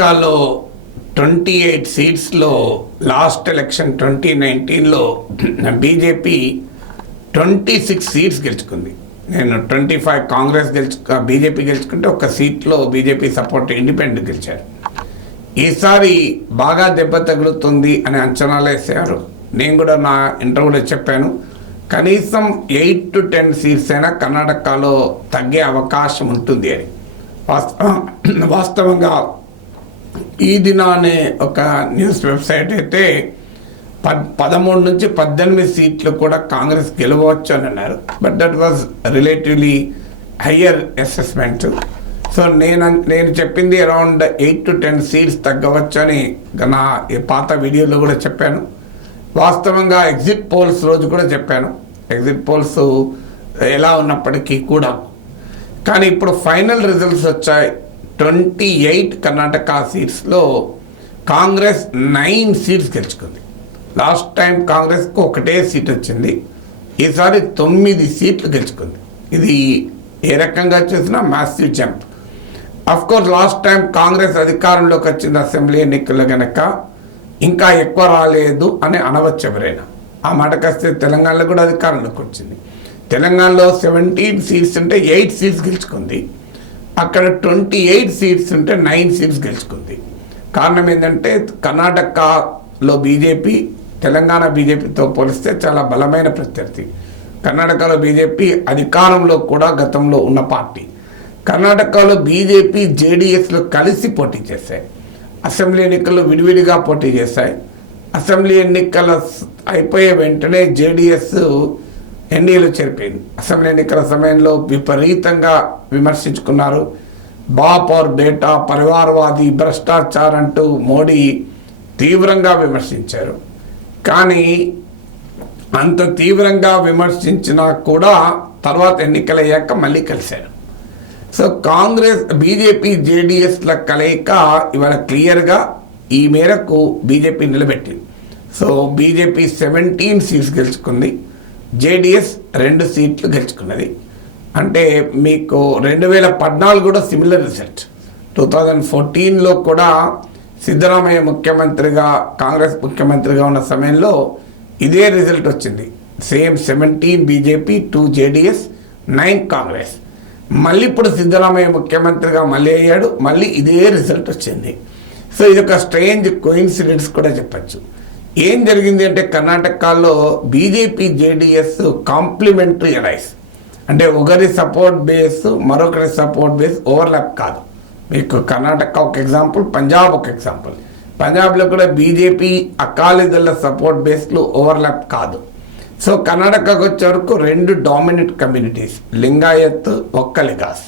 కర్ణాటకలో 28 సీట్స్లో last election 2019లో BJP 26 seats గెలుచుకుంది. నేను 25 కాంగ్రెస్ బీజేపీ గెలుచుకుంటే ఒక సీట్లో బీజేపీ సపోర్ట్ ఇండిపెండెంట్ గెలిచారు. ఈసారి బాగా దెబ్బ తగులుతుంది అని అంచనాలు వేసారు. నేను కూడా నా ఇంటర్వ్యూలో చెప్పాను, కనీసం 8 to 10 సీట్స్ అయినా కర్ణాటకలో తగ్గే అవకాశం ఉంటుంది అని. వాస్తవంగా ఈ దినానే ఒక న్యూస్ వెబ్సైట్ అయితే 13 నుంచి 18 సీట్లు కూడా కాంగ్రెస్ గెలవచ్చు అని అన్నారు. But that was relatively higher assessment. So నేను చెప్పింది అరౌండ్ 8 to 10 సీట్స్ తగ్గవచ్చు అని నా పాత వీడియోలో కూడా చెప్పాను. వాస్తవంగా ఎగ్జిట్ పోల్స్ రోజు కూడా చెప్పాను, ఎగ్జిట్ పోల్స్ ఎలా ఉన్నప్పటికీ కూడా. కానీ ఇప్పుడు ఫైనల్ రిజల్ట్స్ వచ్చాయి. 28 కర్ణాటక సీట్స్లో కాంగ్రెస్ 9 సీట్స్ గెలుచుకుంది. లాస్ట్ టైం కాంగ్రెస్కు ఒకటే సీట్ వచ్చింది, ఈసారి 9 సీట్లు గెలుచుకుంది. ఇది ఏ రకంగా చూసినా massive jump. Of course last time Congress అధికారంలోకి వచ్చింది అసెంబ్లీ ఎన్నికల్లో కనుక ఇంకా ఎక్కువ రాలేదు అని అనవచ్చు ఎవరైనా. ఆ మాటకొస్తే తెలంగాణలో కూడా అధికారంలోకి వచ్చింది. తెలంగాణలో 17 సీట్స్ ఉంటే 8 సీట్స్ గెలుచుకుంది. అక్కడ 28 సీట్స్ ఉంటే 9 సీట్స్ గెలుచుకుంది. కారణం ఏంటంటే కర్ణాటకలో బీజేపీ తెలంగాణ బీజేపీతో పోలిస్తే చాలా బలమైన ప్రత్యర్థి. కర్ణాటకలో బీజేపీ అధికారంలో కూడా గతంలో ఉన్న పార్టీ. కర్ణాటకలో బీజేపీ జేడీఎస్లో కలిసి పోటీ చేశాయి. అసెంబ్లీ ఎన్నికల్లో విడివిడిగా పోటీ చేశాయి. అసెంబ్లీ ఎన్నికల అయిపోయే వెంటనే జేడీఎస్ ఎన్డీఏలో చేరిపోయింది. అసెంబ్లీ ఎన్నికల సమయంలో విపరీతంగా విమర్శించుకున్నారు. బాప్ और బేటా, పరివారవాది, భ్రష్టాచార్ అంటూ మోడీ తీవ్రంగా విమర్శించారు. కానీ అంత తీవ్రంగా విమర్శించినా కూడా తర్వాత ఎన్నికలయ్యాక మళ్ళీ కలిశారు. సో కాంగ్రెస్ బీజేపీ జేడీఎస్ల కలయిక ఇవాళ క్లియర్గా ఈ మేరకు బీజేపీ నిలబెట్టింది. సో బీజేపీ 17 సీట్స్ గెలుచుకుంది, జేడీఎస్ 2 సీట్లు గెలుచుకున్నది. అంటే మీకు 2014 కూడా సిమిలర్ రిజల్ట్. 2014లో కూడా సిద్ధరామయ్య ముఖ్యమంత్రిగా కాంగ్రెస్ ముఖ్యమంత్రిగా ఉన్న సమయంలో ఇదే రిజల్ట్ వచ్చింది. Same 17 BJP, 2 JDS, 9 Congress. మళ్ళీ ఇప్పుడు సిద్ధరామయ్య ముఖ్యమంత్రిగా మళ్ళీ అయ్యాడు, మళ్ళీ ఇదే రిజల్ట్ వచ్చింది. సో ఇది ఒక స్ట్రేంజ్ కోయిన్సిడెన్స్ కూడా చెప్పచ్చు. ఏం జరిగింది అంటే కర్ణాటకలో బీజేపీ జేడీఎస్ కాంప్లిమెంటరీ అలైస్, అంటే ఒకరి సపోర్ట్ బేస్ మరొకరి సపోర్ట్ బేస్ ఓవర్లాప్ కాదు. మీకు కర్ణాటక ఒక ఎగ్జాంపుల్, పంజాబ్ ఒక ఎగ్జాంపుల్. పంజాబ్లో కూడా బీజేపీ అకాలీదళ సపోర్ట్ బేస్లు ఓవర్లాప్ కాదు. సో కర్ణాటకకు వచ్చే వరకు 2 డామినెంట్ కమ్యూనిటీస్, లింగాయత్, ఒక్కలిగాస్.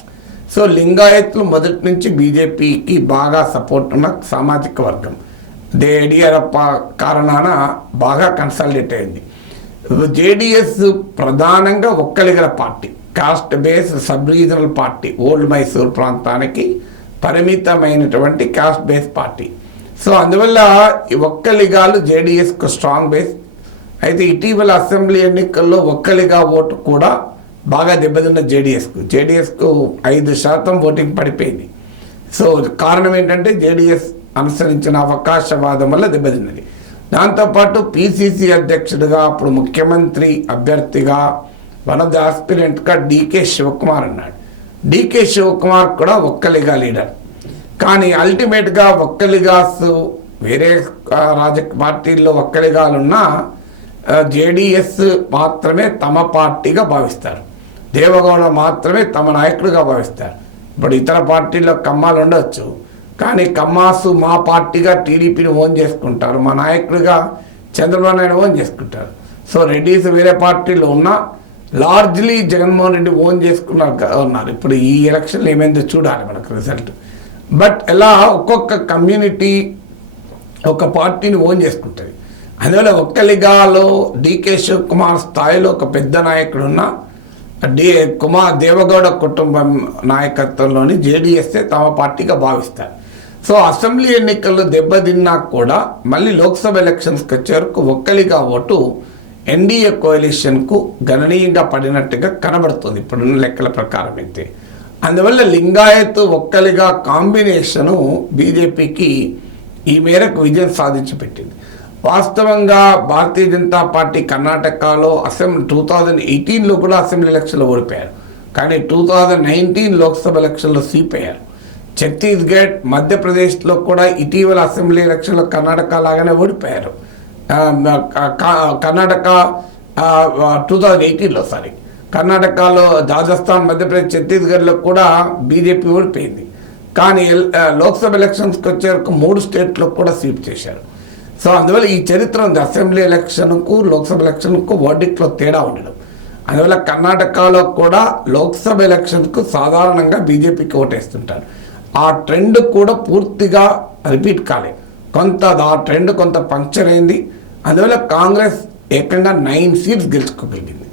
సో లింగాయత్లు మొదటి నుంచి బీజేపీకి బాగా సపోర్ట్ ఉన్న సామాజిక వర్గం. యడియూరప్ప కారణాన బాగా కన్సాలిడేట్ అయింది. జేడీఎస్ ప్రధానంగా ఒక్కలిగల పార్టీ, caste base sub regional party, old Mysore ప్రాంతానికి పరిమితమైనటువంటి కాస్ట్ బేస్ పార్టీ. సో అందువల్ల ఒక్కలిగాలు జేడీఎస్కు స్ట్రాంగ్ బేస్. అయితే ఇటీవల అసెంబ్లీ ఎన్నికల్లో ఒక్కలిగా ఓటు కూడా బాగా దెబ్బతిన్న జేడీఎస్కు 5% ఓటింగ్ పడిపోయింది. సో కారణం ఏంటంటే జేడీఎస్ అనుసరించిన అవకాశవాదం వల్ల దెబ్బతిన్నది. దాంతోపాటు పిసిసి అధ్యక్షుడిగా అప్పుడు ముఖ్యమంత్రి అభ్యర్థిగా వన్ ఆఫ్ ది ఆస్పిరెంట్గా డీకే శివకుమార్ అన్నాడు. డీకే శివకుమార్ కూడా ఒక్కలిగా లీడర్. కానీ అల్టిమేట్గా ఒక్కలిగాస్ వేరే రాజకీయ పార్టీల్లో ఒక్కలిగాలున్నా జేడీఎస్ మాత్రమే తమ పార్టీగా భావిస్తారు, దేవగౌడ మాత్రమే తమ నాయకుడిగా భావిస్తారు. ఇప్పుడు ఇతర పార్టీల్లో కమ్మాలు ఉండవచ్చు, కానీ కమ్మాసు మా పార్టీగా టీడీపీని ఓన్ చేసుకుంటారు, మా నాయకుడిగా చంద్రబాబు నాయుడు ఓన్ చేసుకుంటారు. సో రెడ్డిస్ వేరే పార్టీలో ఉన్నా లార్జ్లీ జగన్మోహన్ రెడ్డి ఓన్ ఉన్నారు. ఇప్పుడు ఈ ఎలక్షన్లు ఏమైందో చూడాలి మనకు రిజల్ట్. బట్ ఎలా ఒక్కొక్క కమ్యూనిటీ ఒక పార్టీని ఓన్ చేసుకుంటుంది. అందువల్ల ఒక్కలిగాలో డీకే శివకుమార్ స్థాయిలో ఒక పెద్ద నాయకుడున్న దేవగౌడ కుటుంబం నాయకత్వంలోని జేడీఎస్ఏ తమ పార్టీగా భావిస్తారు. సో అసెంబ్లీ ఎన్నికల్లో దెబ్బతిన్నా కూడా మళ్ళీ లోక్సభ ఎలక్షన్స్కి వచ్చే వరకు ఒక్కలిగా ఓటు ఎన్డీఏ కోalitionకు గణనీయంగా పడినట్టుగా కనబడుతుంది ఇప్పుడున్న లెక్కల ప్రకారం అయితే. అందువల్ల లింగాయత్ ఒక్కలిగా కాంబినేషను బీజేపీకి ఈ మేరకు విజయం సాధించి పెట్టింది. వాస్తవంగా భారతీయ జనతా పార్టీ కర్ణాటకలో 2018లో కూడా అసెంబ్లీ ఎలక్షన్లో ఓడిపోయారు, కానీ 2019 లోక్సభ ఎలక్షన్లో సీపయ్యారు. ఛత్తీస్గఢ్, మధ్యప్రదేశ్లో కూడా ఇటీవల అసెంబ్లీ ఎలక్షన్లో కర్ణాటక లాగానే ఓడిపోయారు. కర్ణాటక 2018లో కర్ణాటకలో, రాజస్థాన్, మధ్యప్రదేశ్, ఛత్తీస్గఢ్లో కూడా బీజేపీ ఓడిపోయింది. కానీ లోక్సభ ఎలక్షన్స్కి వచ్చే వరకు 3 స్టేట్లో కూడా స్వీప్ చేశారు. సో అందువల్ల ఈ చరిత్ర ఉంది. అసెంబ్లీ ఎలక్షన్కు లోక్సభ ఎలక్షన్కు వర్డిక్ట్లో తేడా ఉండడం. అందువల్ల కర్ణాటకలో కూడా లోక్సభ ఎలక్షన్కు సాధారణంగా బీజేపీకి ఓటేస్తుంటారు. ఆ ట్రెండ్ కూడా పూర్తిగా రిపీట్ కాలేదు, ఆ ట్రెండ్ కొంత పంక్చర్ అయింది. అందువల్ల కాంగ్రెస్ ఏకంగా 9 సీట్స్ గెలుచుకోగలిగింది.